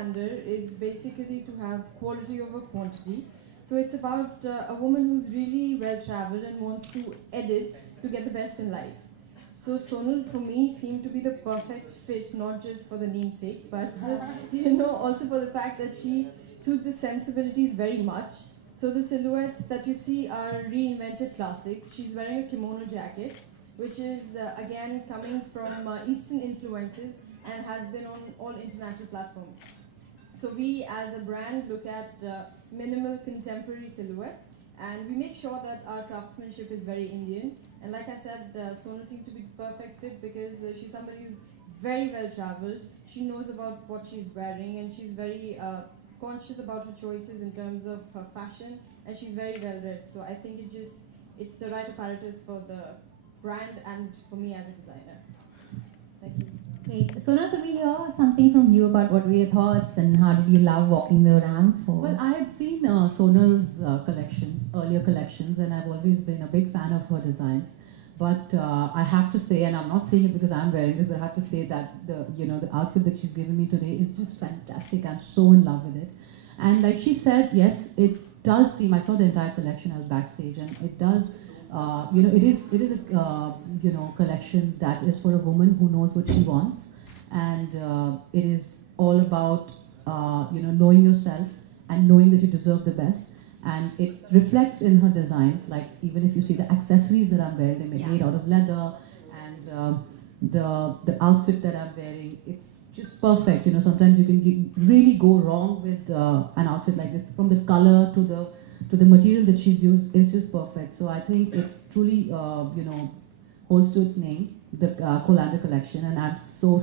Colander is basically to have quality over quantity. So it's about a woman who's really well traveled and wants to edit to get the best in life. So Sonal for me seemed to be the perfect fit, not just for the namesake, but also for the fact that she suits the sensibilities very much. So the silhouettes that you see are reinvented classics. She's wearing a kimono jacket, which is again coming from Eastern influences and has been on all international platforms. So we as a brand look at minimal contemporary silhouettes, and we make sure that our craftsmanship is very Indian. And like I said, Sonal seemed to be the perfect fit because she's somebody who's very well traveled. She knows about what she's wearing, and she's very conscious about her choices in terms of her fashion, and she's very well read. So I think it's the right apparatus for the brand and for me as a designer. Thank you. Great. Sonal, could we hear something from you about what were your thoughts and how did you love walking the ramp? Well, I had seen Sonal's earlier collections, and I've always been a big fan of her designs. But I have to say, and I'm not saying it because I'm wearing this, but I have to say that the outfit that she's given me today is just fantastic. I'm so in love with it. And like she said, yes, it does seem. I saw the entire collection. I was backstage, and it does. It is a collection that is for a woman who knows what she wants, and it is all about knowing yourself and knowing that you deserve the best. And it reflects in her designs. Like even if you see the accessories that I'm wearing, they're made out of leather, and the outfit that I'm wearing, it's just perfect. Sometimes you can really go wrong with an outfit like this, from the color to the material that she's used. Is just perfect. So I think it truly, holds to its name, the Colander collection, and I'm so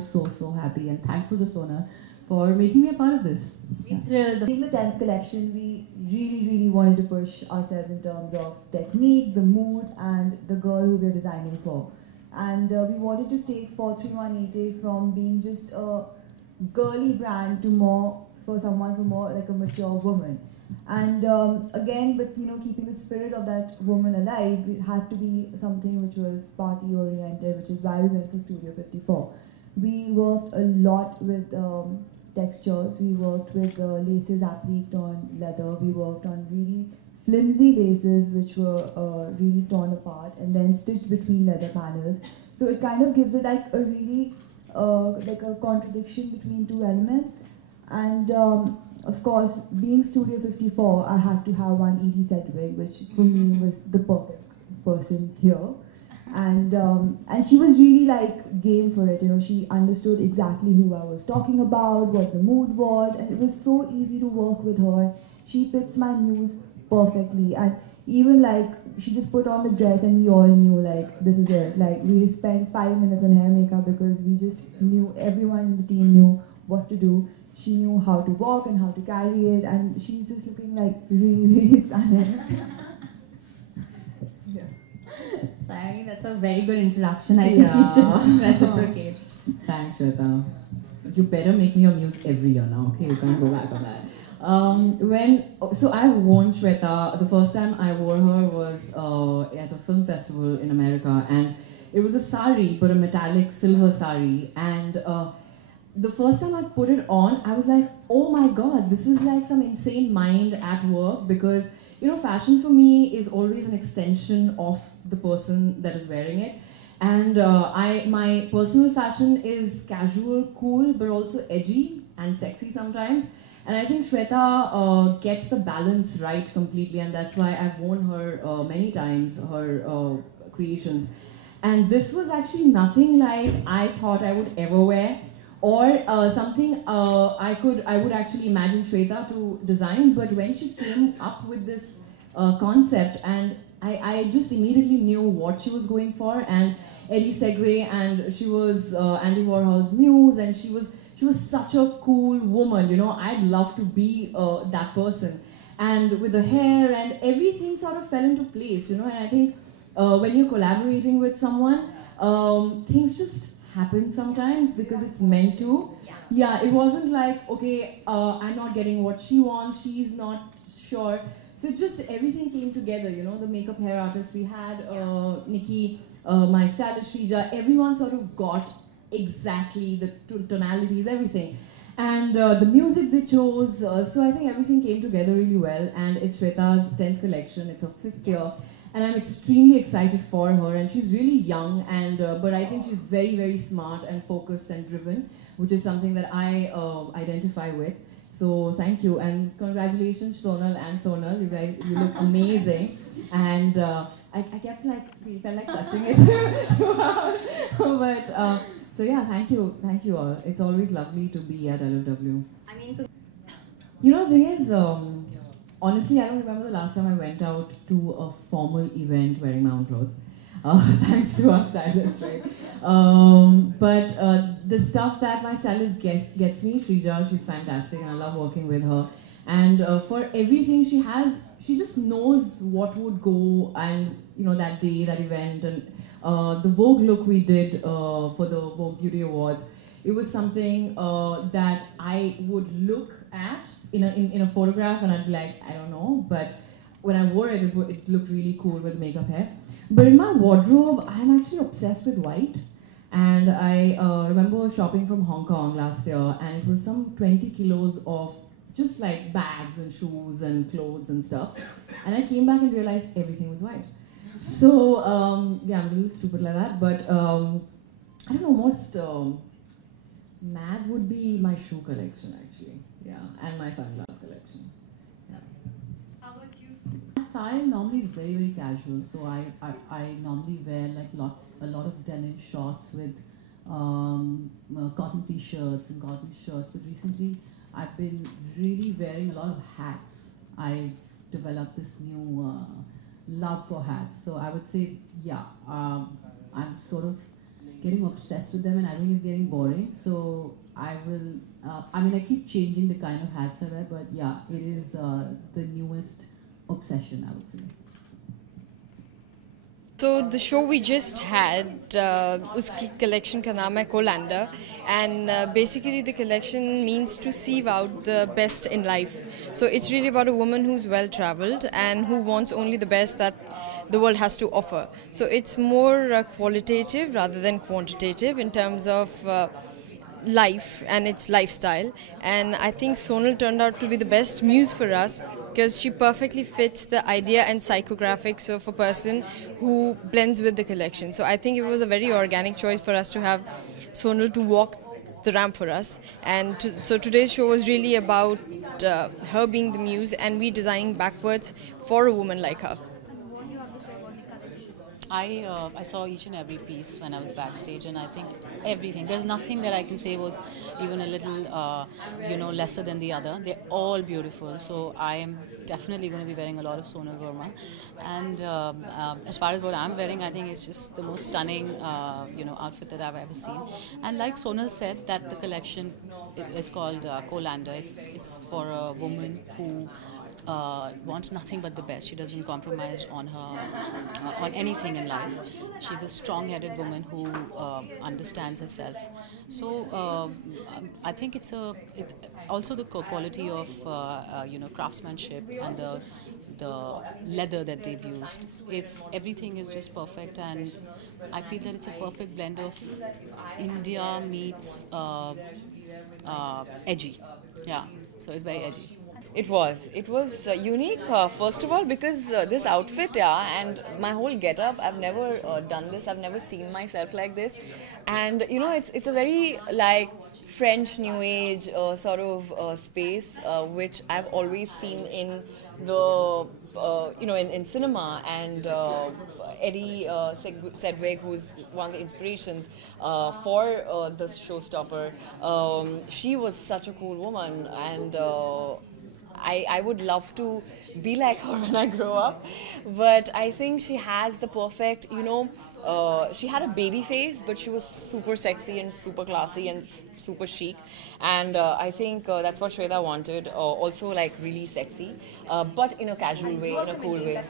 happy and thankful to Sonal for making me a part of this. Yeah. In the 10th collection, we really wanted to push ourselves in terms of technique, the mood, and the girl who we're designing for. And we wanted to take 43188 from being just a girly brand to more like a mature woman. And again, but keeping the spirit of that woman alive, it had to be something which was party oriented, which is why we went for Studio 54. We worked a lot with textures. We worked with laces appliqued on leather. We worked on really flimsy laces which were really torn apart and then stitched between leather panels. So it kind of gives it like a really like a contradiction between two elements. And of course, being Studio 54, I had to have one Edie Sedgwick, which for me was the perfect person here. And she was really like game for it. She understood exactly who I was talking about, what the mood was, and it was so easy to work with her. She fits my muse perfectly, and even like she just put on the dress, and we all knew like this is it. Like we spent 5 minutes on hair makeup because we just knew, everyone in the team knew what to do. She knew how to walk and how to carry it, and she's just looking like really stunning. Sorry, that's a very good introduction. I think we should reciprocate. Thanks, Shweta. You better make me your muse every year now, okay? You can't go back on that. So I've worn Shweta. The first time I wore her was at a film festival in America, and it was a sari, but a metallic silver sari. And the first time I put it on, I was like, oh my god, this is like some insane mind at work, because fashion for me is always an extension of the person that is wearing it. And my personal fashion is casual, cool, but also edgy and sexy sometimes. And I think Shweta gets the balance right completely, and that's why I've worn her many times, her creations. And this was actually nothing like I thought I would ever wear, or something I would actually imagine Shweta to design. But when she came up with this concept, and I just immediately knew what she was going for. And Edie Sedgwick, and she was Andy Warhol's muse, and she was such a cool woman. I'd love to be that person. And with the hair and everything sort of fell into place. And I think when you're collaborating with someone, things just happen sometimes because it's meant to. Yeah, it wasn't like, okay, I'm not getting what she wants, she's not sure. So just everything came together, the makeup hair artist we had, Nikki, my stylist Shrija, everyone sort of got exactly the tonalities, everything. And the music they chose, so I think everything came together really well. And it's Shweta's 10th collection, it's her 5th year. And I'm extremely excited for her. And she's really young, and but I think she's very, very smart and focused and driven, which is something that I identify with. So thank you, and congratulations, Sonal and Sonal. You guys, you look amazing. And I kept felt like touching it throughout. But so yeah, thank you all. It's always lovely to be at LFW. I mean, You know, the thing is, honestly, I don't remember the last time I went out to a formal event wearing my own clothes. Thanks to our stylist, right? But the stuff that my stylist gets me, Shrija, she's fantastic, and I love working with her. And for everything she just knows what would go, and that day, that event, and the Vogue look we did for the Vogue Beauty Awards. It was something that I would look at in a photograph, and I'd be like, I don't know, but when I wore it, it looked really cool with makeup hair. But in my wardrobe, I'm actually obsessed with white. And I remember shopping from Hong Kong last year, and it was some 20 kilos of just like bags and shoes and clothes and stuff. And I came back and realized everything was white. So, yeah, I'm a little stupid like that, but I don't know, most mad would be my shoe collection, actually. Yeah, and my sunglass collection. Yeah. how about you? My style normally is very, very casual, so I normally wear like a lot of denim shorts with cotton t-shirts and cotton shirts, but recently I've been really wearing a lot of hats. I've developed this new love for hats, so I would say, yeah, I'm sort of getting obsessed with them, and I think it's getting boring, so I will, I mean, I keep changing the kind of hats I wear, but yeah, it is the newest obsession, I would say. So the show we just had, uski collection ka naam hai Colander, and basically the collection means to sieve out the best in life. So it's really about a woman who's well traveled and who wants only the best that the world has to offer. So it's more qualitative rather than quantitative in terms of life and its lifestyle, and I think Sonal turned out to be the best muse for us because she perfectly fits the idea and psychographics of a person who blends with the collection. So I think it was a very organic choice for us to have Sonal to walk the ramp for us, and so today's show was really about her being the muse and we designing backwards for a woman like her. I saw each and every piece when I was backstage, and I think everything. There's nothing that I can say was even a little, lesser than the other. They're all beautiful. So I am definitely going to be wearing a lot of Sonal Verma. And as far as what I'm wearing, I think it's just the most stunning, outfit that I've ever seen. And like Sonal said, that the collection is called Colander. It's for a woman who wants nothing but the best. She doesn't compromise on on anything in life. She's a strong-headed woman who understands herself. So I think it's also the quality of craftsmanship and the leather that they've used. Everything is just perfect, and I feel that it's a perfect blend of India meets edgy. Yeah, so it's very edgy. It was unique, first of all, because this outfit, yeah, and my whole get-up, I've never done this, I've never seen myself like this. And, it's a very, like, French New Age sort of space, which I've always seen in the, in cinema. And Eddie Sedgwick, who's one of the inspirations for the showstopper, she was such a cool woman, and I would love to be like her when I grow up, but I think she has the perfect, she had a baby face, but she was super sexy and super classy and super chic, and I think that's what Shweta wanted, also like really sexy, but in a casual way, in a cool way.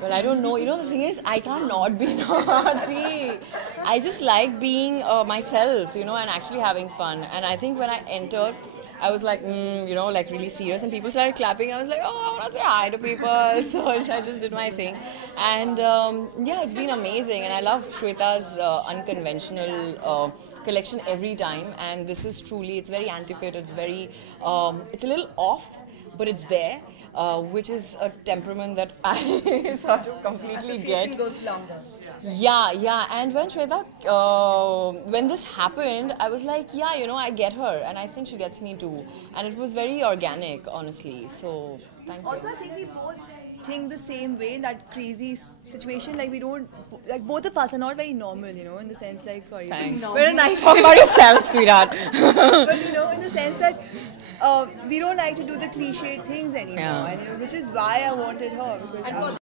Well, I don't know, the thing is, I can't not be naughty. I just like being myself, and actually having fun, and I think when I entered, I was like, you know, like really serious, and people started clapping. I was like, oh, I want to say hi to people. So I just did my thing, and yeah, it's been amazing. And I love Shweta's unconventional collection every time. And this is truly, it's very antiquated. It's very, it's a little off, but it's there, which is a temperament that I sort of completely get. Goes longer. Yeah. And when Shweta, when this happened, I was like, yeah, you know, I get her, and I think she gets me too. And it was very organic, honestly. So thank you. Also, I think we both think the same way in that crazy situation. Like we don't, like both of us are not very normal, you know, in the sense like, sorry, Thanks. we're a nice Talk about yourself, sweetheart. but you know, in the sense that we don't like to do the cliched things anymore, Yeah. and, you know, which is why I wanted her, because